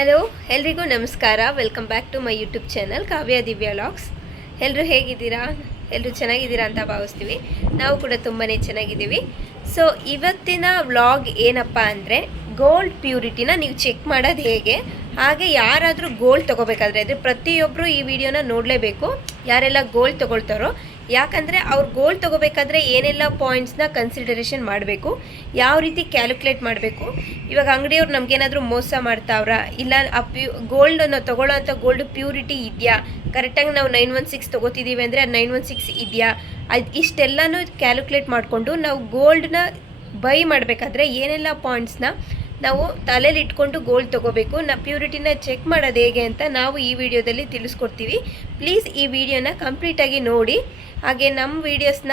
Hello ಎಲ್ರಿಗೂ ನಮಸ್ಕಾರ. Welcome back to my YouTube channel Kavya Divya vlogs. ಎಲ್ಲರೂ ಹೇಗಿದ್ದೀರಾ? ಎಲ್ಲರೂ ಚೆನ್ನಾಗಿದ್ದೀರಾ ಅಂತ ಭಾವಿಸ್ತೀವಿ. ನಾವು ಕೂಡ ತುಂಬಾ ಚೆನ್ನಾಗಿದ್ದೀವಿ. ಸೊ ಇವತ್ತಿನ ವ್ಲಾಗ್ ಏನಪ್ಪ ಅಂದರೆ, ಗೋಲ್ಡ್ ಪ್ಯೂರಿಟಿನ ನೀವು ಚೆಕ್ ಮಾಡೋದು ಹೇಗೆ, ಹಾಗೆ ಯಾರಾದರೂ ಗೋಲ್ಡ್ ತೊಗೋಬೇಕಾದ್ರೆ ಅಂದರೆ ಪ್ರತಿಯೊಬ್ಬರು ಈ ವಿಡಿಯೋನ ನೋಡಲೇಬೇಕು, ಯಾರೆಲ್ಲ ಗೋಲ್ಡ್ ತೊಗೊಳ್ತಾರೋ. ಯಾಕಂದರೆ ಅವ್ರು ಗೋಲ್ಡ್ ತೊಗೋಬೇಕಾದ್ರೆ ಏನೆಲ್ಲ ಪಾಯಿಂಟ್ಸ್ನ ಕನ್ಸಿಡರೇಷನ್ ಮಾಡಬೇಕು, ಯಾವ ರೀತಿ ಕ್ಯಾಲ್ಕುಲೇಟ್ ಮಾಡಬೇಕು. ಇವಾಗ ಅಂಗಡಿಯವ್ರು ನಮಗೇನಾದರೂ ಮೋಸ ಮಾಡ್ತಾವ್ರಾ, ಇಲ್ಲ ಗೋಲ್ಡನ್ನು ತೊಗೊಳ್ಳೋ ಅಂಥ ಗೋಲ್ಡ್ ಪ್ಯೂರಿಟಿ ಇದೆಯಾ, ಕರೆಕ್ಟಾಗಿ ನಾವು 916 ತೊಗೋತಿದ್ದೀವಿ ಅಂದರೆ ಅದು 916 ಇದೆಯಾ, ಇಷ್ಟೆಲ್ಲನೂ ಕ್ಯಾಲ್ಕುಲೇಟ್ ಮಾಡಿಕೊಂಡು ನಾವು ಗೋಲ್ಡನ್ನ ಬೈ ಮಾಡಬೇಕಾದ್ರೆ ಏನೆಲ್ಲ ಪಾಯಿಂಟ್ಸ್ನ ನಾವು ತಲೆಯಲ್ಲಿ ಇಟ್ಕೊಂಡು ಗೋಲ್ಡ್ ತೊಗೋಬೇಕು, ಪ್ಯೂರಿಟಿನ ಚೆಕ್ ಮಾಡೋದು ಹೇಗೆ ಅಂತ ನಾವು ಈ ವಿಡಿಯೋದಲ್ಲಿ ತಿಳಿಸ್ಕೊಡ್ತೀವಿ. ಪ್ಲೀಸ್ ಈ ವಿಡಿಯೋನ ಕಂಪ್ಲೀಟಾಗಿ ನೋಡಿ. ಹಾಗೆ ನಮ್ಮ ವೀಡಿಯೋಸ್ನ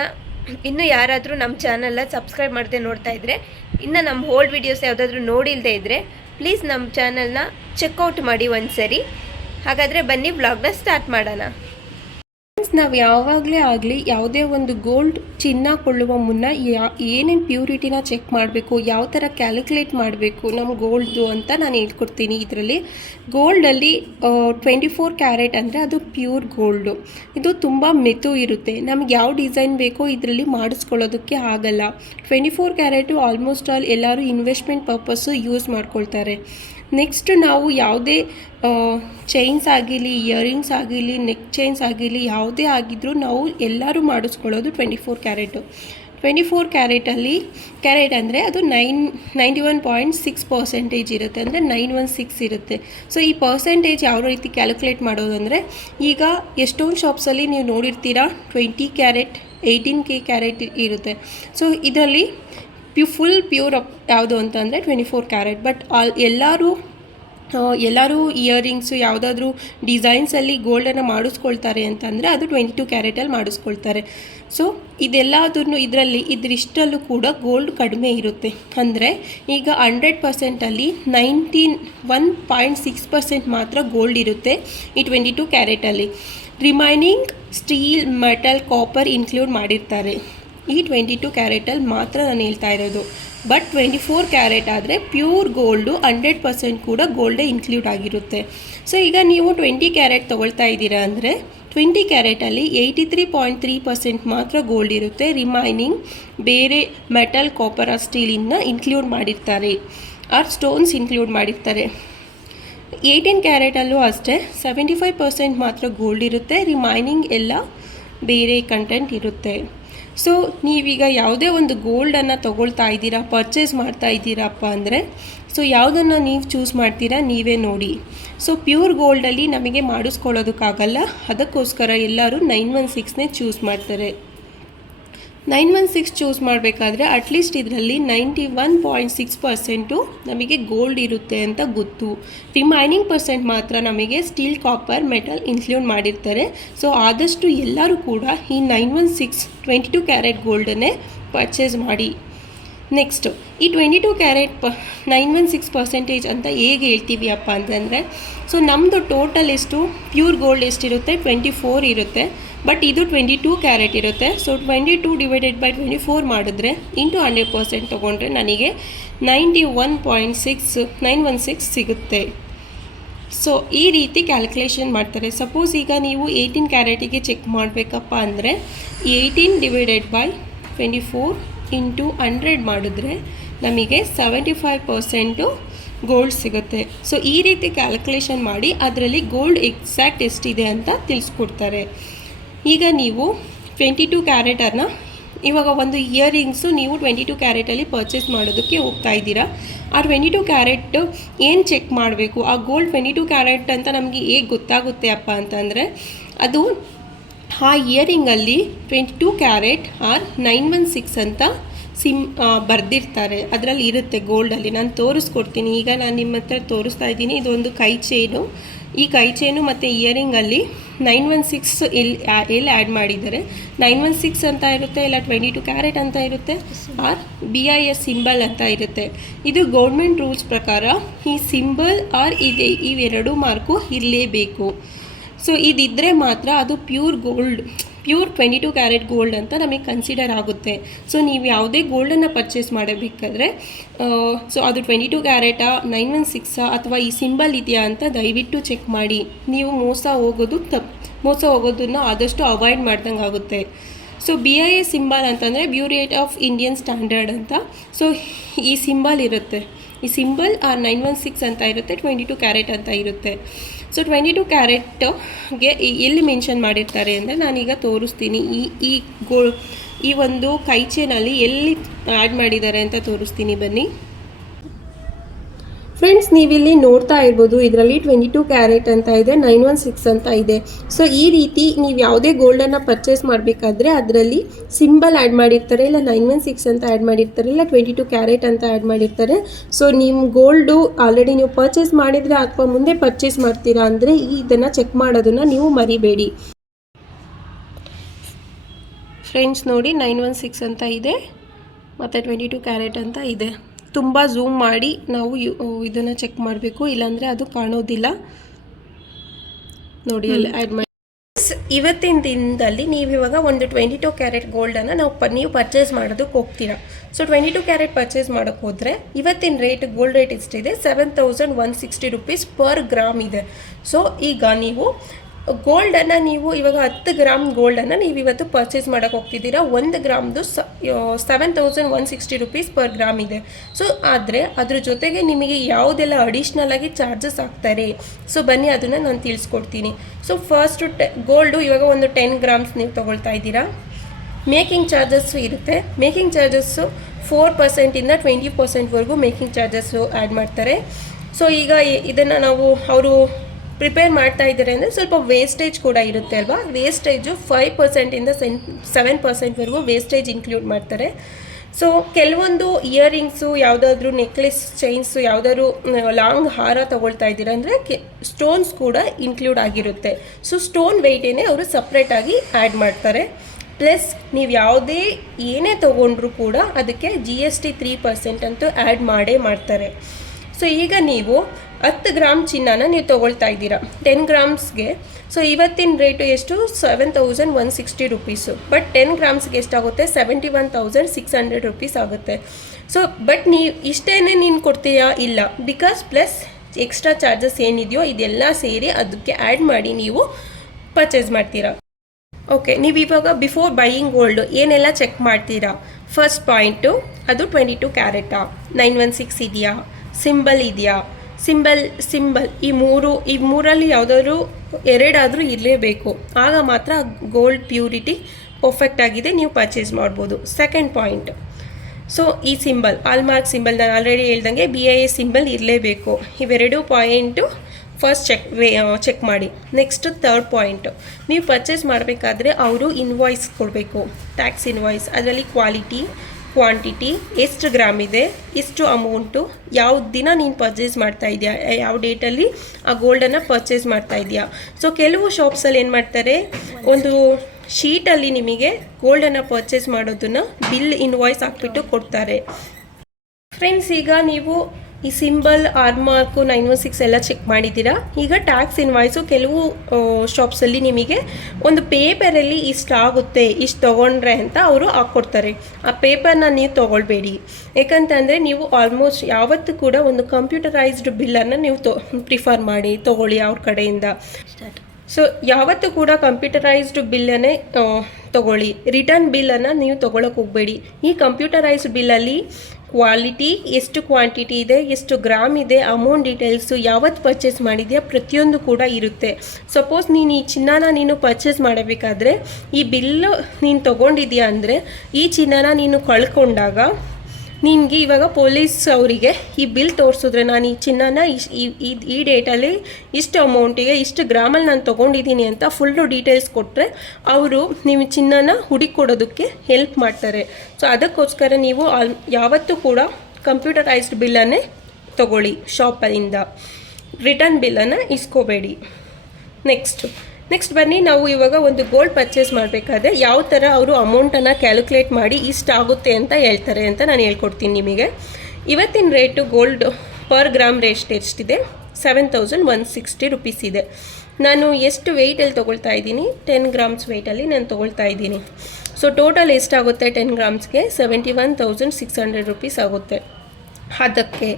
ಇನ್ನೂ ಯಾರಾದರೂ ನಮ್ಮ ಚಾನಲ್ನ ಸಬ್ಸ್ಕ್ರೈಬ್ ಮಾಡದೆ ನೋಡ್ತಾ ಇದ್ದರೆ, ಇನ್ನು ನಮ್ಮ ಓಲ್ಡ್ ವೀಡಿಯೋಸ್ ಯಾವುದಾದ್ರೂ ನೋಡಿಲ್ಲದೆ ಇದ್ದರೆ ಪ್ಲೀಸ್ ನಮ್ಮ ಚಾನಲ್ನ ಚೆಕ್ಔಟ್ ಮಾಡಿ ಒಂದು ಸರಿ. ಹಾಗಾದರೆ ಬನ್ನಿ ವ್ಲಾಗ್ನ ಸ್ಟಾರ್ಟ್ ಮಾಡೋಣ. ನಾವು ಯಾವಾಗಲೇ ಆಗಲಿ ಯಾವುದೇ ಒಂದು ಗೋಲ್ಡ್ ಚಿನ್ನ ಕೊಳ್ಳುವ ಮುನ್ನ ಏನೇನು ಪ್ಯೂರಿಟಿನ ಚೆಕ್ ಮಾಡಬೇಕು, ಯಾವ ಥರ ಕ್ಯಾಲ್ಕುಲೇಟ್ ಮಾಡಬೇಕು ನಮ್ಮ ಗೋಲ್ಡ್ದು ಅಂತ ನಾನು ಹೇಳ್ಕೊಡ್ತೀನಿ. ಇದರಲ್ಲಿ ಗೋಲ್ಡಲ್ಲಿ 24 ಕ್ಯಾರೆಟ್ ಅಂದರೆ ಅದು ಪ್ಯೂರ್ ಗೋಲ್ಡು. ಇದು ತುಂಬ ಮೆತು ಇರುತ್ತೆ, ನಮ್ಗೆ ಯಾವ ಡಿಸೈನ್ ಬೇಕೋ ಇದರಲ್ಲಿ ಮಾಡಿಸ್ಕೊಳ್ಳೋದಕ್ಕೆ ಆಗಲ್ಲ. 24 ಕ್ಯಾರೆಟು ಆಲ್ಮೋಸ್ಟ್ ಆಲ್ ಎಲ್ಲರೂ ಇನ್ವೆಸ್ಟ್ಮೆಂಟ್ ಪರ್ಪಸ್ಸು ಯೂಸ್ ಮಾಡ್ಕೊಳ್ತಾರೆ. ನೆಕ್ಸ್ಟ್ ನಾವು ಯಾವುದೇ ಚೈನ್ಸ್ ಆಗಿರಲಿ, ಇಯರಿಂಗ್ಸ್ ಆಗಿರಲಿ, ನೆಕ್ ಚೈನ್ಸ್ ಆಗಿರಲಿ, ಯಾವುದೇ ಆಗಿದ್ದರೂ ನಾವು ಎಲ್ಲರೂ ಮಾಡಿಸ್ಕೊಳ್ಳೋದು 24 ಕ್ಯಾರೆಟು. 24 ಕ್ಯಾರೆಟಲ್ಲಿ ಕ್ಯಾರೆಟ್ ಅಂದರೆ ಅದು 91.6% ಇರುತ್ತೆ, ಅಂದರೆ 916 ಇರುತ್ತೆ. ಸೊ ಈ ಪರ್ಸೆಂಟೇಜ್ ಯಾವ ರೀತಿ ಕ್ಯಾಲ್ಕುಲೇಟ್ ಮಾಡೋದು ಅಂದರೆ, ಈಗ ಎಷ್ಟೊಂದು ಶಾಪ್ಸಲ್ಲಿ ನೀವು ನೋಡಿರ್ತೀರಾ 20 ಕ್ಯಾರೆಟ್ 18K ಕ್ಯಾರೆಟ್ ಇರುತ್ತೆ. ಸೊ ಇದರಲ್ಲಿ ಫುಲ್ ಪ್ಯೂರ್ ಯಾವುದು ಅಂತಂದರೆ 24 ಕ್ಯಾರೆಟ್. ಬಟ್ ಎಲ್ಲರೂ ಇಯರಿಂಗ್ಸು ಯಾವುದಾದ್ರೂ ಡಿಸೈನ್ಸಲ್ಲಿ ಗೋಲ್ಡನ್ನು ಮಾಡಿಸ್ಕೊಳ್ತಾರೆ ಅಂತಂದರೆ ಅದು 22 ಕ್ಯಾರೆಟಲ್ಲಿ ಮಾಡಿಸ್ಕೊಳ್ತಾರೆ. ಸೊ ಇದೆಲ್ಲದನ್ನು ಇದ್ರಿಷ್ಟಲ್ಲೂ ಕೂಡ ಗೋಲ್ಡ್ ಕಡಿಮೆ ಇರುತ್ತೆ. ಅಂದರೆ ಈಗ 100%ಅಲ್ಲಿ 91.6% ಮಾತ್ರ ಗೋಲ್ಡ್ ಇರುತ್ತೆ ಈ 22 ಕ್ಯಾರೆಟಲ್ಲಿ. Remaining steel, metal, copper include ಮಾಡಿರ್ತಾರೆ ಈ 22 ಕ್ಯಾರೆಟಲ್ಲಿ ಮಾತ್ರ ನಾನು ಹೇಳ್ತಾ ಇರೋದು. ಬಟ್ 24 ಕ್ಯಾರೆಟ್ ಆದರೆ ಪ್ಯೂರ್ ಗೋಲ್ಡು 100% ಕೂಡ ಗೋಲ್ಡೇ ಇನ್ಕ್ಲೂಡ್ ಆಗಿರುತ್ತೆ. ಸೊ ಈಗ ನೀವು 20 ಕ್ಯಾರೆಟ್ ತೊಗೊಳ್ತಾ ಇದ್ದೀರಾ ಅಂದರೆ 20 ಕ್ಯಾರೆಟಲ್ಲಿ 83.3% ಮಾತ್ರ ಗೋಲ್ಡ್ ಇರುತ್ತೆ. ರಿಮೈನಿಂಗ್ ಬೇರೆ ಮೆಟಲ್, ಕಾಪರ್, ಸ್ಟೀಲಿನ ಇನ್ಕ್ಲೂಡ್ ಮಾಡಿರ್ತಾರೆ, ಸ್ಟೋನ್ಸ್ ಇನ್ಕ್ಲೂಡ್ ಮಾಡಿರ್ತಾರೆ. 18 ಕ್ಯಾರೆಟಲ್ಲೂ ಅಷ್ಟೇ 75% ಮಾತ್ರ ಗೋಲ್ಡ್ ಇರುತ್ತೆ, ರಿಮೈನಿಂಗ್ ಎಲ್ಲ ಬೇರೆ ಕಂಟೆಂಟ್ ಇರುತ್ತೆ. ಸೊ ನೀವೀಗ ಯಾವುದೇ ಒಂದು ಗೋಲ್ಡನ್ನು ತೊಗೊಳ್ತಾ ಇದ್ದೀರಾ, ಪರ್ಚೇಸ್ ಮಾಡ್ತಾ ಇದ್ದೀರಪ್ಪ ಅಂದರೆ, ಸೊ ಯಾವುದನ್ನು ನೀವು ಚೂಸ್ ಮಾಡ್ತೀರಾ ನೀವೇ ನೋಡಿ. ಸೊ ಪ್ಯೂರ್ ಗೋಲ್ಡಲ್ಲಿ ನಮಗೆ ಮಾಡಿಸ್ಕೊಳ್ಳೋದಕ್ಕಾಗಲ್ಲ, ಅದಕ್ಕೋಸ್ಕರ ಎಲ್ಲರೂ 916ನೇ ಚೂಸ್ ಮಾಡ್ತಾರೆ. 916 ಚೂಸ್ ಮಾಡಬೇಕಾದ್ರೆ ಅಟ್ಲೀಸ್ಟ್ ಇದರಲ್ಲಿ 91.6% ನಮಗೆ ಗೋಲ್ಡ್ ಇರುತ್ತೆ ಅಂತ ಗೊತ್ತು. ರಿಮೈನಿಂಗ್ ಪರ್ಸೆಂಟ್ ಮಾತ್ರ ನಮಗೆ ಸ್ಟೀಲ್, ಕಾಪರ್, ಮೆಟಲ್ ಇನ್ಕ್ಲೂಡ್ ಮಾಡಿರ್ತಾರೆ. ಸೊ ಆದಷ್ಟು ಎಲ್ಲರೂ ಕೂಡ ಈ 916 22 ಕ್ಯಾರೆಟ್ ಗೋಲ್ಡನ್ನೇ ಪರ್ಚೇಸ್ ಮಾಡಿ. ನೆಕ್ಸ್ಟು ಈ 22 ಕ್ಯಾರೆಟ್ 916% ಅಂತ ಹೇಗೆ ಹೇಳ್ತೀವಿ ಅಪ್ಪ ಅಂತಂದರೆ, ಸೊ ನಮ್ಮದು ಟೋಟಲ್ ಎಷ್ಟು ಪ್ಯೂರ್ ಗೋಲ್ಡ್ ಎಷ್ಟಿರುತ್ತೆ 24 ಇರುತ್ತೆ. ಬಟ್ ಇದು 22 ಕ್ಯಾರೆಟ್ ಇರುತ್ತೆ. ಸೊ 22 ಡಿವೈಡೆಡ್ ಬೈ 24 ಮಾಡಿದ್ರೆ ಇಂಟು 100% ತೊಗೊಂಡ್ರೆ ನನಗೆ 91.916 ಸಿಗುತ್ತೆ. ಸೊ ಈ ರೀತಿ ಕ್ಯಾಲ್ಕುಲೇಷನ್ ಮಾಡ್ತಾರೆ. ಸಪೋಸ್ ಈಗ ನೀವು 18 ಕ್ಯಾರೆಟಿಗೆ ಚೆಕ್ ಮಾಡಬೇಕಪ್ಪ ಅಂದರೆ 18 ಡಿವೈಡೆಡ್ ಬೈ 24 ಇಂಟು 100 ಮಾಡಿದ್ರೆ ನಮಗೆ 75% ಗೋಲ್ಡ್ ಸಿಗುತ್ತೆ. ಸೊ ಈ ರೀತಿ ಕ್ಯಾಲ್ಕುಲೇಷನ್ ಮಾಡಿ ಅದರಲ್ಲಿ ಗೋಲ್ಡ್ ಎಕ್ಸಾಕ್ಟ್ ಎಷ್ಟಿದೆ ಅಂತ ತಿಳಿಸ್ಕೊಡ್ತಾರೆ. ಈಗ ನೀವು 22 ಕ್ಯಾರೆಟನ್ನು ಇವಾಗ ಒಂದು ಇಯರಿಂಗ್ಸು ನೀವು 22 ಕ್ಯಾರೆಟಲ್ಲಿ ಪರ್ಚೇಸ್ ಮಾಡೋದಕ್ಕೆ ಹೋಗ್ತಾ ಇದ್ದೀರಾ. ಆ 22 ಕ್ಯಾರೆಟ್ ಏನು ಚೆಕ್ ಮಾಡಬೇಕು, ಆ ಗೋಲ್ಡ್ 22 ಕ್ಯಾರೆಟ್ ಅಂತ ನಮಗೆ ಹೇಗೆ ಗೊತ್ತಾಗುತ್ತೆ ಅಪ್ಪ ಅಂತಂದರೆ, ಅದು ಆ ಇಯರಿಂಗಲ್ಲಿ 22 ಕ್ಯಾರೆಟ್ ಆರ್ 916 ಅಂತ ಬರೆದಿರ್ತಾರೆ, ಅದರಲ್ಲಿ ಇರುತ್ತೆ ಗೋಲ್ಡಲ್ಲಿ. ನಾನು ತೋರಿಸ್ಕೊಡ್ತೀನಿ. ಈಗ ನಾನು ನಿಮ್ಮ ಹತ್ರ ತೋರಿಸ್ತಾ ಇದ್ದೀನಿ. ಇದೊಂದು ಕೈ ಚೈನು. ಈ ಕೈ ಚೈನು ಮತ್ತು ಇಯರಿಂಗಲ್ಲಿ 916 ಎಲ್ಲಿ ಆ್ಯಡ್ ಮಾಡಿದ್ದಾರೆ. 916 ಅಂತ ಇರುತ್ತೆ, ಇಲ್ಲ 22 ಕ್ಯಾರೆಟ್ ಅಂತ ಇರುತ್ತೆ, ಆರ್ BIS ಸಿಂಬಲ್ ಅಂತ ಇರುತ್ತೆ. ಇದು ಗೌರ್ಮೆಂಟ್ ರೂಲ್ಸ್ ಪ್ರಕಾರ ಈ ಸಿಂಬಲ್ ಆರ್ ಇವೆರಡು ಮಾರ್ಕು ಇರಲೇಬೇಕು. ಸೊ ಇದಿದ್ದರೆ ಮಾತ್ರ ಅದು pure gold pure 22 carat gold ಅಂತ ನಮಗೆ ಕನ್ಸಿಡರ್ ಆಗುತ್ತೆ. ಸೊ ನೀವು ಯಾವುದೇ ಗೋಲ್ಡನ್ನು ಪರ್ಚೇಸ್ ಮಾಡಬೇಕಾದ್ರೆ ಸೊ ಅದು 22 ಕ್ಯಾರೆಟಾ 916 ಅಥವಾ ಈ ಸಿಂಬಲ್ ಇದೆಯಾ ಅಂತ ದಯವಿಟ್ಟು ಚೆಕ್ ಮಾಡಿ. ನೀವು ಮೋಸ ಹೋಗೋದನ್ನು ಆದಷ್ಟು ಅವಾಯ್ಡ್ ಮಾಡ್ದಂಗೆ ಆಗುತ್ತೆ. ಸೊ BIS ಸಿಂಬಲ್ ಅಂತಂದರೆ ಬ್ಯೂರೋ ಆಫ್ ಇಂಡಿಯನ್ ಸ್ಟ್ಯಾಂಡರ್ಡ್ ಅಂತ. ಸೊ ಈ ಸಿಂಬಲ್ ಇರುತ್ತೆ, ಈ ಸಿಂಬಲ್ 916 ಅಂತ ಇರುತ್ತೆ, 22 ಕ್ಯಾರೆಟ್ ಅಂತ ಇರುತ್ತೆ. ಸೊ 22 ಕ್ಯಾರೆಟ್ಗೆ ಎಲ್ಲಿ ಮೆನ್ಷನ್ ಮಾಡಿರ್ತಾರೆ ಅಂದರೆ ನಾನೀಗ ತೋರಿಸ್ತೀನಿ. ಈ ಒಂದು ಕೈ ಚೈನಲ್ಲಿ ಎಲ್ಲಿ ಆ್ಯಡ್ ಮಾಡಿದ್ದಾರೆ ಅಂತ ತೋರಿಸ್ತೀನಿ ಬನ್ನಿ. ಫ್ರೆಂಡ್ಸ್, ನೀವಿಲ್ಲಿ ನೋಡ್ತಾ ಇರ್ಬೋದು, ಇದರಲ್ಲಿ 22 ಕ್ಯಾರೆಟ್ ಅಂತ ಇದೆ, 916 ಅಂತ ಇದೆ. ಸೊ ಈ ರೀತಿ ನೀವು ಯಾವುದೇ ಗೋಲ್ಡನ್ನು ಪರ್ಚೇಸ್ ಮಾಡಬೇಕಾದ್ರೆ ಅದರಲ್ಲಿ ಸಿಂಬಲ್ ಆ್ಯಡ್ ಮಾಡಿರ್ತಾರೆ, ಇಲ್ಲ 916 ಅಂತ ಆ್ಯಡ್ ಮಾಡಿರ್ತಾರೆ, ಇಲ್ಲ 22 ಕ್ಯಾರೆಟ್ ಅಂತ ಆ್ಯಡ್ ಮಾಡಿರ್ತಾರೆ. ಸೊ ನಿಮ್ಮ ಗೋಲ್ಡು ಆಲ್ರೆಡಿ ನೀವು ಪರ್ಚೇಸ್ ಮಾಡಿದರೆ ಅಥವಾ ಮುಂದೆ ಪರ್ಚೇಸ್ ಮಾಡ್ತೀರಾ ಅಂದರೆ ಇದನ್ನು ಚೆಕ್ ಮಾಡೋದನ್ನು ನೀವು ಮರಿಬೇಡಿ. ಫ್ರೆಂಡ್ಸ್ ನೋಡಿ, 916 ಅಂತ ಇದೆ ಮತ್ತು 22 ಕ್ಯಾರೆಟ್ ಅಂತ ಇದೆ. ತುಂಬ ಝೂಮ್ ಮಾಡಿ ನಾವು ಇದನ್ನು ಚೆಕ್ ಮಾಡಬೇಕು, ಇಲ್ಲಾಂದರೆ ಅದು ಕಾಣೋದಿಲ್ಲ. ನೋಡಿ ಅಲ್ಲಿ ಆ್ಯಡ್ ಮಾಡಿ. ಇವತ್ತಿನ ದಿನದಲ್ಲಿ ನೀವು ಇವಾಗ ಒಂದು 22 ಕ್ಯಾರೆಟ್ ಗೋಲ್ಡನ್ನು ನೀವು ಪರ್ಚೇಸ್ ಮಾಡೋದಕ್ಕೆ ಹೋಗ್ತೀರಾ. ಸೊ 22 ಕ್ಯಾರೆಟ್ ಪರ್ಚೇಸ್ ಮಾಡೋಕ್ಕೆ ಹೋದರೆ ಇವತ್ತಿನ ರೇಟ್ ಗೋಲ್ಡ್ ರೇಟ್ ಎಷ್ಟಿದೆ? 7160 ರುಪೀಸ್ ಪರ್ ಗ್ರಾಮ್ ಇದೆ. ಸೊ ಈಗ ನೀವು ಗೋಲ್ಡನ್ನು ನೀವು ಇವಾಗ 10 ಗ್ರಾಮ್ ಗೋಲ್ಡನ್ನು ನೀವು ಇವತ್ತು ಪರ್ಚೇಸ್ ಮಾಡೋಕ್ಕೆ ಹೋಗ್ತಿದ್ದೀರಾ. 1 ಗ್ರಾಮ್ದು 7160 ರುಪೀಸ್ ಪರ್ ಗ್ರಾಮ್ ಇದೆ. ಸೊ ಆದರೆ ಅದ್ರ ಜೊತೆಗೆ ನಿಮಗೆ ಯಾವುದೆಲ್ಲ ಅಡಿಷ್ನಲ್ ಆಗಿ ಚಾರ್ಜಸ್ ಆಗ್ತಾರೆ, ಸೊ ಬನ್ನಿ ಅದನ್ನು ನಾನು ತಿಳಿಸ್ಕೊಡ್ತೀನಿ. ಸೊ ಫಸ್ಟು ಗೋಲ್ಡು ಇವಾಗ ಒಂದು 10 ಗ್ರಾಮ್ಸ್ ನೀವು ತೊಗೊಳ್ತಾ ಇದ್ದೀರಾ. ಮೇಕಿಂಗ್ ಚಾರ್ಜಸ್ಸು ಇರುತ್ತೆ. ಮೇಕಿಂಗ್ ಚಾರ್ಜಸ್ಸು 4%ಇಂದ 20%ವರೆಗೂ ಮೇಕಿಂಗ್ ಚಾರ್ಜಸ್ಸು ಆ್ಯಡ್ ಮಾಡ್ತಾರೆ. ಸೊ ಈಗ ಇದನ್ನು ನಾವು ಅವರು ಪ್ರಿಪೇರ್ ಮಾಡ್ತಾ ಇದ್ದಾರೆ ಅಂದರೆ ಸ್ವಲ್ಪ ವೇಸ್ಟೇಜ್ ಕೂಡ ಇರುತ್ತೆ ಅಲ್ವಾ. ವೇಸ್ಟೇಜು 5%ಇಂದ 7%ವರೆಗೂ ವೇಸ್ಟೇಜ್ ಇನ್ಕ್ಲೂಡ್ ಮಾಡ್ತಾರೆ. ಸೊ ಕೆಲವೊಂದು ಇಯರಿಂಗ್ಸು, ಯಾವುದಾದ್ರೂ ನೆಕ್ಲೆಸ್, ಚೈನ್ಸು, ಯಾವುದಾದ್ರೂ ಲಾಂಗ್ ಹಾರ ತೊಗೊಳ್ತಾ ಇದ್ದೀರಾ ಅಂದರೆ ಸ್ಟೋನ್ಸ್ ಕೂಡ ಇನ್ಕ್ಲೂಡ್ ಆಗಿರುತ್ತೆ. ಸೊ ಸ್ಟೋನ್ ವೆಯ್ಟೇನೆ ಅವರು ಸಪ್ರೇಟಾಗಿ ಆ್ಯಡ್ ಮಾಡ್ತಾರೆ. ಪ್ಲಸ್ ನೀವು ಏನೇ ತೊಗೊಂಡ್ರೂ ಕೂಡ ಅದಕ್ಕೆ GST 3% ಅಂತೂ ಆ್ಯಡ್ ಮಾಡ್ತಾರೆ. ಸೊ ಈಗ ನೀವು 10 ಗ್ರಾಮ್ ಚಿನ್ನನ ನೀವು ತೊಗೊಳ್ತಾ ಇದ್ದೀರಾ 10 ಗ್ರಾಮ್ಸ್ಗೆ. ಸೊ ಇವತ್ತಿನ ರೇಟು ಎಷ್ಟು? 7160 ರುಪೀಸು. ಬಟ್ 10 ಗ್ರಾಮ್ಸ್ಗೆ ಎಷ್ಟಾಗುತ್ತೆ? 71,600 ರುಪೀಸ್ ಆಗುತ್ತೆ. ಸೊ ಬಟ್ ನೀವು ಇಷ್ಟೇನೆ ನೀನು ಕೊಡ್ತೀಯಾ? ಇಲ್ಲ, ಬಿಕಾಸ್ ಪ್ಲಸ್ ಎಕ್ಸ್ಟ್ರಾ ಚಾರ್ಜಸ್ ಏನಿದೆಯೋ ಇದೆಲ್ಲ ಸೇರಿ ಅದಕ್ಕೆ ಆ್ಯಡ್ ಮಾಡಿ ನೀವು ಪರ್ಚೇಸ್ ಮಾಡ್ತೀರಾ. ಓಕೆ, ನೀವು ಇವಾಗ ಬಿಫೋರ್ ಬೈಯಿಂಗ್ ಗೋಲ್ಡು ಏನೆಲ್ಲ ಚೆಕ್ ಮಾಡ್ತೀರಾ? ಫಸ್ಟ್ ಪಾಯಿಂಟು ಅದು 22 ಕ್ಯಾರೆಟಾ, 916 ಇದೆಯಾ, ಸಿಂಬಲ್ ಇದೆಯಾ. ಸಿಂಬಲ್ ಈ ಮೂರಲ್ಲಿ ಯಾವುದಾದ್ರೂ ಎರಡಾದರೂ ಇರಲೇಬೇಕು, ಆಗ ಮಾತ್ರ ಗೋಲ್ಡ್ ಪ್ಯೂರಿಟಿ ಪರ್ಫೆಕ್ಟ್ ಆಗಿದೆ, ನೀವು ಪರ್ಚೇಸ್ ಮಾಡ್ಬೋದು. ಸೆಕೆಂಡ್ ಪಾಯಿಂಟ್, ಸೊ ಈ ಸಿಂಬಲ್ ಆಲ್ಮಾರ್ಕ್ ಸಿಂಬಲ್ ನಾನು ಆಲ್ರೆಡಿ ಹೇಳ್ದಂಗೆ BIS ಸಿಂಬಲ್ ಇರಲೇಬೇಕು. ಇವೆರಡು ಪಾಯಿಂಟು ಫಸ್ಟ್ ಚೆಕ್ ಮಾಡಿ. ನೆಕ್ಸ್ಟ್ ಥರ್ಡ್ ಪಾಯಿಂಟು, ನೀವು ಪರ್ಚೇಸ್ ಮಾಡಬೇಕಾದ್ರೆ ಅವರು ಇನ್ವಾಯ್ಸ್ ಕೊಡಬೇಕು, ಟ್ಯಾಕ್ಸ್ ಇನ್ವಾಯ್ಸ್. ಅದರಲ್ಲಿ ಕ್ವಾಲಿಟಿ, ಕ್ವಾಂಟಿಟಿ, ಎಷ್ಟು ಗ್ರಾಮ್ ಇದೆ, ಎಷ್ಟು ಅಮೌಂಟು, ಯಾವ ದಿನ ನೀನು ಪರ್ಚೇಸ್ ಮಾಡ್ತಾ ಇದೆಯಾ, ಯಾವ ಡೇಟಲ್ಲಿ ಆ ಗೋಲ್ಡನ್ನು ಪರ್ಚೇಸ್ ಮಾಡ್ತಾ ಇದೆಯಾ. ಸೊ ಕೆಲವು ಶಾಪ್ಸಲ್ಲಿ ಏನು ಮಾಡ್ತಾರೆ, ಒಂದು ಶೀಟಲ್ಲಿ ನಿಮಗೆ ಗೋಲ್ಡನ್ನು ಪರ್ಚೇಸ್ ಮಾಡೋದನ್ನು ಬಿಲ್ ಇನ್ವಾಯ್ಸ್ ಹಾಕ್ಬಿಟ್ಟು ಕೊಡ್ತಾರೆ. ಫ್ರೆಂಡ್ಸ್, ಈಗ ನೀವು ಈ ಸಿಂಬಲ್, ಆರ್ಮಾರ್ಕು, 916 ಎಲ್ಲ ಚೆಕ್ ಮಾಡಿದ್ದೀರಾ. ಈಗ ಟ್ಯಾಕ್ಸ್ ಇನ್ವಾಯ್ಸು ಕೆಲವು ಶಾಪ್ಸಲ್ಲಿ ನಿಮಗೆ ಒಂದು ಪೇಪರಲ್ಲಿ ಇಷ್ಟು ಆಗುತ್ತೆ, ಇಷ್ಟು ತೊಗೊಂಡ್ರೆ ಅಂತ ಅವರು ಹಾಕ್ಕೊಡ್ತಾರೆ. ಆ ಪೇಪರ್ನ ನೀವು ತೊಗೊಳ್ಬೇಡಿ. ಯಾಕಂತಂದರೆ ನೀವು ಆಲ್ಮೋಸ್ಟ್ ಯಾವತ್ತೂ ಕೂಡ ಒಂದು ಕಂಪ್ಯೂಟರೈಸ್ಡ್ ಬಿಲ್ಲನ್ನು ನೀವು ಪ್ರಿಫರ್ ಮಾಡಿ ತೊಗೊಳ್ಳಿ ಅವ್ರ ಕಡೆಯಿಂದ. ಸೊ ಯಾವತ್ತೂ ಕೂಡ ಕಂಪ್ಯೂಟರೈಸ್ಡ್ ಬಿಲ್ಲನ್ನೇ ತೊಗೊಳ್ಳಿ. ರಿಟರ್ನ್ ಬಿಲ್ಲನ್ನು ನೀವು ತೊಗೊಳಕ್ಕೆ ಹೋಗಬೇಡಿ. ಈ ಕಂಪ್ಯೂಟರೈಸ್ಡ್ ಬಿಲ್ಲಲ್ಲಿ ಕ್ವಾಲಿಟಿ, ಎಷ್ಟು ಕ್ವಾಂಟಿಟಿ ಇದೆ, ಎಷ್ಟು ಗ್ರಾಮ್ ಇದೆ, ಅಮೌಂಟ್ ಡೀಟೇಲ್ಸು, ಯಾವತ್ತು ಪರ್ಚೇಸ್ ಮಾಡಿದೆಯಾ ಪ್ರತಿಯೊಂದು ಕೂಡ ಇರುತ್ತೆ. ಸಪೋಸ್ ನೀನು ಈ ಚಿನ್ನನ ನೀನು ಪರ್ಚೇಸ್ ಮಾಡಬೇಕಾದ್ರೆ ಈ ಬಿಲ್ಲು ನೀನು ತೊಗೊಂಡಿದ್ಯಾ ಅಂದರೆ ಈ ಚಿನ್ನನ ನೀನು ಕಳ್ಕೊಂಡಾಗ ನಿನಗೆ ಇವಾಗ ಪೊಲೀಸ್ ಅವರಿಗೆ ಈ ಬಿಲ್ ತೋರಿಸಿದ್ರೆ ನಾನು ಈ ಚಿನ್ನನ ಈ ಡೇಟಲ್ಲಿ ಇಷ್ಟು ಅಮೌಂಟಿಗೆ ಇಷ್ಟು ಗ್ರಾಮಲ್ಲಿ ನಾನು ತೊಗೊಂಡಿದ್ದೀನಿ ಅಂತ ಫುಲ್ಲು ಡೀಟೇಲ್ಸ್ ಕೊಟ್ಟರೆ ಅವರು ನೀವು ಚಿನ್ನನ ಹುಡುಕೊಡೋದಕ್ಕೆ ಹೆಲ್ಪ್ ಮಾಡ್ತಾರೆ. ಸೊ ಅದಕ್ಕೋಸ್ಕರ ನೀವು ಯಾವತ್ತೂ ಕೂಡ ಕಂಪ್ಯೂಟರೈಸ್ಡ್ ಬಿಲ್ಲನ್ನೇ ತೊಗೊಳ್ಳಿ ಶಾಪಲ್ಲಿಂದ, ರಿಟರ್ನ್ ಬಿಲ್ಲನ್ನು ಇಸ್ಕೋಬೇಡಿ. ನೆಕ್ಸ್ಟ್ ಬನ್ನಿ, ನಾವು ಇವಾಗ ಒಂದು ಗೋಲ್ಡ್ ಪರ್ಚೇಸ್ ಮಾಡಬೇಕಾದ್ರೆ ಯಾವ ಥರ ಅವರು ಅಮೌಂಟನ್ನು ಕ್ಯಾಲ್ಕುಲೇಟ್ ಮಾಡಿ ಇಷ್ಟಾಗುತ್ತೆ ಅಂತ ಹೇಳ್ತಾರೆ ಅಂತ ನಾನು ಹೇಳ್ಕೊಡ್ತೀನಿ ನಿಮಗೆ. ಇವತ್ತಿನ rate gold per gram rate ಎಷ್ಟಿದೆ? 7,160 ರುಪೀಸ್ ಇದೆ. ನಾನು ಎಷ್ಟು ವೆಯ್ಟಲ್ಲಿ ತೊಗೊಳ್ತಾ ಇದ್ದೀನಿ, 10 ಗ್ರಾಮ್ಸ್ ವೆಯ್ಟಲ್ಲಿ ನಾನು ತೊಗೊಳ್ತಾ ಇದ್ದೀನಿ. ಸೊ ಟೋಟಲ್ ಎಷ್ಟಾಗುತ್ತೆ 10 ಗ್ರಾಮ್ಸ್ಗೆ 71,600 ರುಪೀಸ್ ಆಗುತ್ತೆ. ಅದಕ್ಕೆ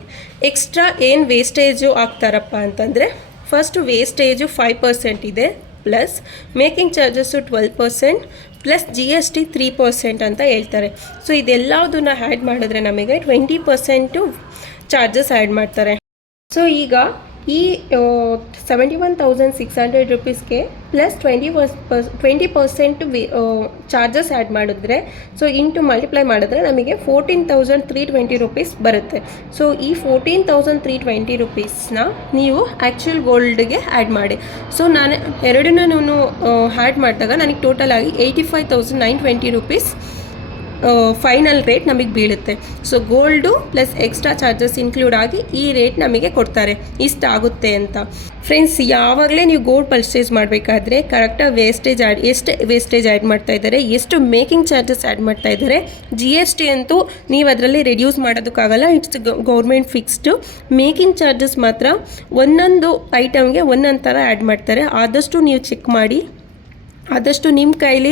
ಎಕ್ಸ್ಟ್ರಾ ಏನು ವೇಸ್ಟೇಜು ಆಗ್ತಾರಪ್ಪ ಅಂತಂದರೆ, ಫಸ್ಟು ವೇಸ್ಟೇಜು 5% ಇದೆ, plus making charges 12%, plus GST 3% ಅಂತ ಹೇಳ್ತಾರೆ. ಸೊ ಇದೆಲ್ಲದನ್ನ ಆ್ಯಡ್ ಮಾಡಿದ್ರೆ ನಮಗೆ 20% ಚಾರ್ಜಸ್ ಆ್ಯಡ್ ಮಾಡ್ತಾರೆ. ಸೊ ಈಗ ಈ 71,600 ರುಪೀಸ್ಗೆ ಪ್ಲಸ್ 20% ಚಾರ್ಜಸ್ ಆ್ಯಡ್ ಮಾಡಿದ್ರೆ, ಸೊ ಇಂಟು ಮಲ್ಟಿಪ್ಲೈ ಮಾಡಿದ್ರೆ ನಮಗೆ 14,320 ರುಪೀಸ್ ಬರುತ್ತೆ. ಸೊ ಈ 14,320 ರುಪೀಸ್ನ ನೀವು ಆ್ಯಕ್ಚುಯಲ್ ಗೋಲ್ಡ್ಗೆ ಆ್ಯಡ್ ಮಾಡಿ. ಸೊ ನಾನು ಎರಡನ್ನೂ ಆ್ಯಡ್ ಮಾಡಿದಾಗ ನನಗೆ ಟೋಟಲ್ ಆಗಿ 85,920 ರುಪೀಸ್ ಫೈನಲ್ ರೇಟ್ ನಮಗೆ ಬೀಳುತ್ತೆ. So gold plus extra charges include ಆಗಿ ಈ ರೇಟ್ ನಮಗೆ ಕೊಡ್ತಾರೆ, ಇಷ್ಟಾಗುತ್ತೆ ಅಂತ. ಫ್ರೆಂಡ್ಸ್, ಯಾವಾಗಲೇ ನೀವು ಗೋಲ್ಡ್ ಪರ್ಚೇಸ್ ಮಾಡಬೇಕಾದ್ರೆ ಕರೆಕ್ಟಾಗಿ ಎಷ್ಟು ವೇಸ್ಟೇಜ್ ಆ್ಯಡ್ ಮಾಡ್ತಾ ಇದ್ದಾರೆ, ಎಷ್ಟು ಮೇಕಿಂಗ್ ಚಾರ್ಜಸ್ ಆ್ಯಡ್ ಮಾಡ್ತಾ ಇದ್ದಾರೆ, GST ಅಂತೂ ನೀವು ಅದರಲ್ಲಿ ರೆಡ್ಯೂಸ್ ಮಾಡೋದಕ್ಕಾಗಲ್ಲ, it's government fixed. Making charges ಮಾತ್ರ ಒಂದೊಂದು ಐಟಮ್ಗೆ ಒಂದೊಂದು ಥರ ಆ್ಯಡ್ ಮಾಡ್ತಾರೆ. ಆದಷ್ಟು ನೀವು ಚೆಕ್ ಮಾಡಿ, ಆದಷ್ಟು ನಿಮ್ಮ ಕೈಲಿ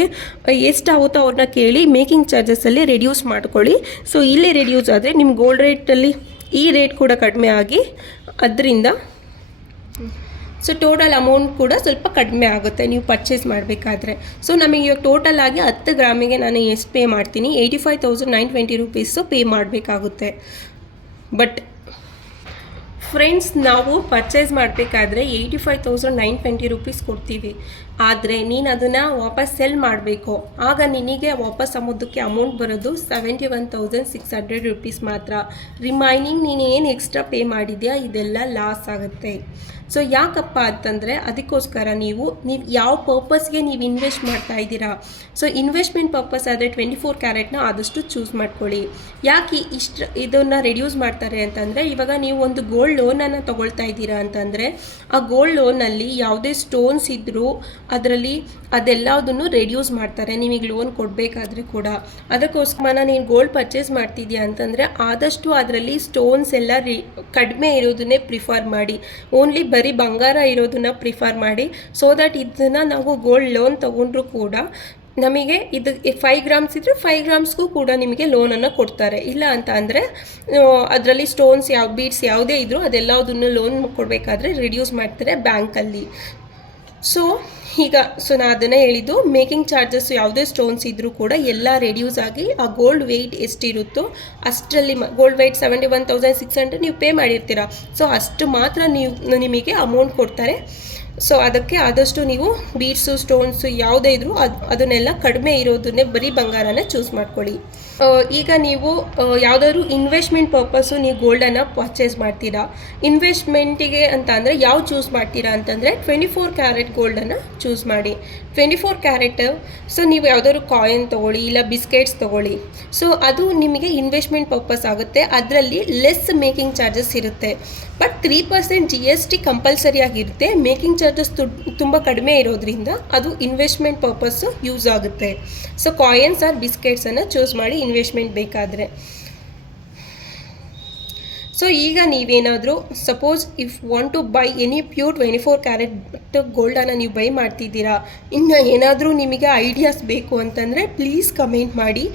ಎಷ್ಟಾಗುತ್ತೋ ಅವ್ರನ್ನ ಕೇಳಿ ಮೇಕಿಂಗ್ ಚಾರ್ಜಸಲ್ಲಿ ರೆಡ್ಯೂಸ್ ಮಾಡ್ಕೊಳ್ಳಿ. ಸೊ ಇಲ್ಲಿ ರೆಡ್ಯೂಸ್ ಆದರೆ ನಿಮ್ಮ ಗೋಲ್ಡ್ ರೇಟಲ್ಲಿ ಈ ರೇಟ್ ಕೂಡ ಕಡಿಮೆ ಆಗಿ ಅದರಿಂದ ಸೊ ಟೋಟಲ್ ಅಮೌಂಟ್ ಕೂಡ ಸ್ವಲ್ಪ ಕಡಿಮೆ ಆಗುತ್ತೆ ನೀವು ಪರ್ಚೇಸ್ ಮಾಡಬೇಕಾದ್ರೆ. ಸೊ ನಮಗೆ ಇವಾಗ ಟೋಟಲ್ ಆಗಿ 10 ಗ್ರಾಮಿಗೆ ನಾನು ಎಷ್ಟು ಪೇ ಮಾಡ್ತೀನಿ, 85,920 ರುಪೀಸು ಪೇ ಮಾಡಬೇಕಾಗುತ್ತೆ. ಬಟ್ ಫ್ರೆಂಡ್ಸ್, ನಾವು ಪರ್ಚೇಸ್ ಮಾಡಬೇಕಾದ್ರೆ 85,920 ರುಪೀಸ್ ಕೊಡ್ತೀವಿ. ಆದರೆ ನೀನು ಅದನ್ನು ವಾಪಸ್ ಸೆಲ್ ಮಾಡಬೇಕು, ಆಗ ನಿನಗೆ ವಾಪಸ್ ಅಮೌಂಟಕ್ಕೆ ಅಮೌಂಟ್ ಬರೋದು 71,600 ರುಪೀಸ್ ಮಾತ್ರ. ರಿಮೈನಿಂಗ್ ನೀನು ಏನು ಎಕ್ಸ್ಟ್ರಾ ಪೇ ಮಾಡಿದೆಯಾ ಇದೆಲ್ಲ ಲಾಸ್ ಆಗುತ್ತೆ. ಸೊ ಯಾಕಪ್ಪ ಅಂತಂದರೆ ಅದಕ್ಕೋಸ್ಕರ ನೀವು ಯಾವ ಪರ್ಪಸ್ಗೆ ನೀವು ಇನ್ವೆಸ್ಟ್ ಮಾಡ್ತಾ ಇದ್ದೀರಾ. ಸೊ ಇನ್ವೆಸ್ಟ್ಮೆಂಟ್ ಪರ್ಪಸ್ ಆದರೆ 24 ಕ್ಯಾರೆಟ್ನ ಆದಷ್ಟು ಚೂಸ್ ಮಾಡ್ಕೊಳ್ಳಿ. ಯಾಕೆ ಇದನ್ನು ರೆಡ್ಯೂಸ್ ಮಾಡ್ತಾರೆ ಅಂತಂದರೆ, ಇವಾಗ ನೀವು ಒಂದು ಗೋಲ್ಡ್ ಲೋನನ್ನು ತೊಗೊಳ್ತಾ ಇದ್ದೀರಾ ಅಂತಂದರೆ ಆ ಗೋಲ್ಡ್ ಲೋನಲ್ಲಿ ಯಾವುದೇ ಸ್ಟೋನ್ಸ್ ಇದ್ದರೂ ಅದರಲ್ಲಿ ಅದೆಲ್ಲದನ್ನು ರೆಡ್ಯೂಸ್ ಮಾಡ್ತಾರೆ ನಿಮಗೆ ಲೋನ್ ಕೊಡಬೇಕಾದ್ರೆ ಕೂಡ. ಅದಕ್ಕೋಸ್ಕರ ನೀನು ಗೋಲ್ಡ್ ಪರ್ಚೇಸ್ ಮಾಡ್ತಿದ್ಯಾ ಅಂತಂದರೆ ಆದಷ್ಟು ಅದರಲ್ಲಿ ಸ್ಟೋನ್ಸ್ ಎಲ್ಲ ಕಡಿಮೆ ಇರೋದನ್ನೇ ಪ್ರಿಫರ್ ಮಾಡಿ, ಓನ್ಲಿ ಬರೀ ಬಂಗಾರ ಇರೋದನ್ನ ಪ್ರಿಫರ್ ಮಾಡಿ. ಸೊ ದಟ್ ಇದನ್ನು ನಾವು ಗೋಲ್ಡ್ ಲೋನ್ ತೊಗೊಂಡ್ರೂ ಕೂಡ ನಮಗೆ ಇದು 5 ಗ್ರಾಮ್ಸ್ ಇದ್ದರೆ 5 ಗ್ರಾಮ್ಸ್ಗೂ ಕೂಡ ನಿಮಗೆ ಲೋನನ್ನು ಕೊಡ್ತಾರೆ. ಇಲ್ಲ ಅಂತ ಅಂದರೆ ಅದರಲ್ಲಿ ಸ್ಟೋನ್ಸ್ ಬೀಡ್ಸ್ ಯಾವುದೇ ಇದ್ದರೂ ಅದೆಲ್ಲದನ್ನು ಲೋನ್ ಕೊಡಬೇಕಾದ್ರೆ ರಿಡ್ಯೂಸ್ ಮಾಡ್ತಾರೆ ಬ್ಯಾಂಕಲ್ಲಿ. ಸೊ ನಾನು ಅದನ್ನು ಹೇಳಿದ್ದು, ಮೇಕಿಂಗ್ ಚಾರ್ಜಸ್ ಯಾವುದೇ ಸ್ಟೋನ್ಸ್ ಇದ್ದರೂ ಕೂಡ ಎಲ್ಲ ರೆಡ್ಯೂಸ್ ಆಗಿ ಆ ಗೋಲ್ಡ್ ವೆಯ್ಟ್ ಎಷ್ಟಿರುತ್ತೋ ಅಷ್ಟರಲ್ಲಿ ಗೋಲ್ಡ್ ವೆಯ್ಟ್ 71,600 ನೀವು ಪೇ ಮಾಡಿರ್ತೀರ. ಸೊ ಅಷ್ಟು ಮಾತ್ರ ನಿಮಗೆ ಅಮೌಂಟ್ ಕೊಡ್ತಾರೆ. ಸೊ ಅದಕ್ಕೆ ಆದಷ್ಟು ನೀವು ಬೀಡ್ಸು ಸ್ಟೋನ್ಸು ಯಾವುದೇ ಇದ್ದರೂ ಅದನ್ನೆಲ್ಲ ಕಡಿಮೆ ಇರೋದನ್ನೇ ಬರೀ ಬಂಗಾರನ ಚೂಸ್ ಮಾಡ್ಕೊಳ್ಳಿ. ಈಗ ನೀವು ಯಾವುದಾದ್ರೂ ಇನ್ವೆಸ್ಟ್ಮೆಂಟ್ ಪರ್ಪಸ್ಸು ನೀವು ಗೋಲ್ಡನ್ನು ಪರ್ಚೇಸ್ ಮಾಡ್ತೀರಾ, ಇನ್ವೆಸ್ಟ್ಮೆಂಟಿಗೆ ಅಂತ ಅಂದರೆ ಯಾವ ಚೂಸ್ ಮಾಡ್ತೀರಾ ಅಂತಂದರೆ 24 ಕ್ಯಾರೆಟ್ ಗೋಲ್ಡನ್ನು ಚೂಸ್ ಮಾಡಿ. 24 ಕ್ಯಾರೆಟ್ ಸೊ ನೀವು ಯಾವುದಾದ್ರು ಕಾಯಿನ್ ತೊಗೊಳ್ಳಿ, ಇಲ್ಲ ಬಿಸ್ಕೆಟ್ಸ್ ತೊಗೊಳ್ಳಿ. ಸೊ ಅದು ನಿಮಗೆ ಇನ್ವೆಸ್ಟ್ಮೆಂಟ್ ಪರ್ಪಸ್ ಆಗುತ್ತೆ. ಅದರಲ್ಲಿ ಲೆಸ್ ಮೇಕಿಂಗ್ ಚಾರ್ಜಸ್ ಇರುತ್ತೆ, ಬಟ್ 3% GST ಕಂಪಲ್ಸರಿ ಆಗಿರುತ್ತೆ. ಮೇಕಿಂಗ್ ಚಾರ್ಜಸ್ ತುಂಬ ಕಡಿಮೆ ಇರೋದ್ರಿಂದ ಅದು ಇನ್ವೆಸ್ಟ್ಮೆಂಟ್ ಪರ್ಪಸ್ಸು ಯೂಸ್ ಆಗುತ್ತೆ. ಸೊ ಕಾಯಿನ್ಸ್ ಆರ್ ಬಿಸ್ಕೆಟ್ಸನ್ನು ಚೂಸ್ ಮಾಡಿ ಇನ್ವೆಸ್ಟ್ಮೆಂಟ್ ಬೇಕಾದರೆ. ಸೊ ಈಗ ನೀವೇನಾದರೂ suppose if want to buy any pure 24 carat ಗೋಲ್ಡನ್ನು ನೀವು ಬೈ ಮಾಡ್ತಿದ್ದೀರಾ, ಇನ್ನು ಏನಾದರೂ ನಿಮಗೆ ಐಡಿಯಾಸ್ ಬೇಕು ಅಂತಂದರೆ ಪ್ಲೀಸ್ ಕಮೆಂಟ್ ಮಾಡಿ.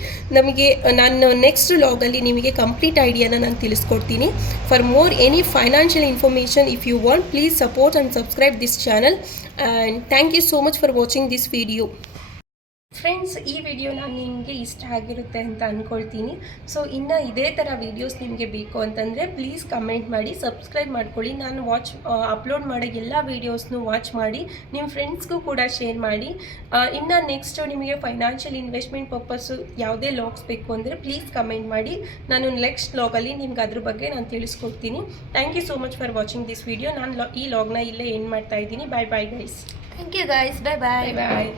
ನಾನು ನೆಕ್ಸ್ಟ್ ಲಾಗಲ್ಲಿ ನಿಮಗೆ ಕಂಪ್ಲೀಟ್ ಐಡಿಯಾನ ನಾನು ತಿಳಿಸ್ಕೊಡ್ತೀನಿ. For more any financial information if you want, please support and subscribe this channel. And thank you so much for watching this video. Friends, ಈ ವಿಡಿಯೋ ನಾನು ನಿಮಗೆ ಇಷ್ಟ ಆಗಿರುತ್ತೆ ಅಂತ ಅಂದ್ಕೊಳ್ತೀನಿ. ಸೊ ಇನ್ನು ಇದೇ ಥರ ವೀಡಿಯೋಸ್ ನಿಮಗೆ ಬೇಕು ಅಂತಂದರೆ ಪ್ಲೀಸ್ ಕಮೆಂಟ್ ಮಾಡಿ, ಸಬ್ಸ್ಕ್ರೈಬ್ ಮಾಡ್ಕೊಳ್ಳಿ. ನಾನು ಅಪ್ಲೋಡ್ ಮಾಡೋ ಎಲ್ಲ ವೀಡಿಯೋಸ್ನು ವಾಚ್ ಮಾಡಿ ನಿಮ್ಮ ಫ್ರೆಂಡ್ಸ್ಗೂ ಕೂಡ ಶೇರ್ ಮಾಡಿ. ಇನ್ನು ನೆಕ್ಸ್ಟು ನಿಮಗೆ ಫೈನಾನ್ಷಿಯಲ್ ಇನ್ವೆಸ್ಟ್ಮೆಂಟ್ ಪರ್ಪಸ್ಸು ಯಾವುದೇ ಲಾಗ್ಸ್ ಬೇಕು ಅಂದರೆ ಪ್ಲೀಸ್ ಕಮೆಂಟ್ ಮಾಡಿ. ನಾನು ನೆಕ್ಸ್ಟ್ ಲಾಗಲ್ಲಿ ನಿಮ್ಗೆ ಅದ್ರ ಬಗ್ಗೆ ನಾನು ತಿಳಿಸ್ಕೊಡ್ತೀನಿ. Thank you so much for watching this video. ನಾನು ಈ ಲಾಗ್ನ ಇಲ್ಲೇ ಏನು ಮಾಡ್ತಾ ಇದ್ದೀನಿ. Bye bye guys. Thank you guys. Bye bye. Bye.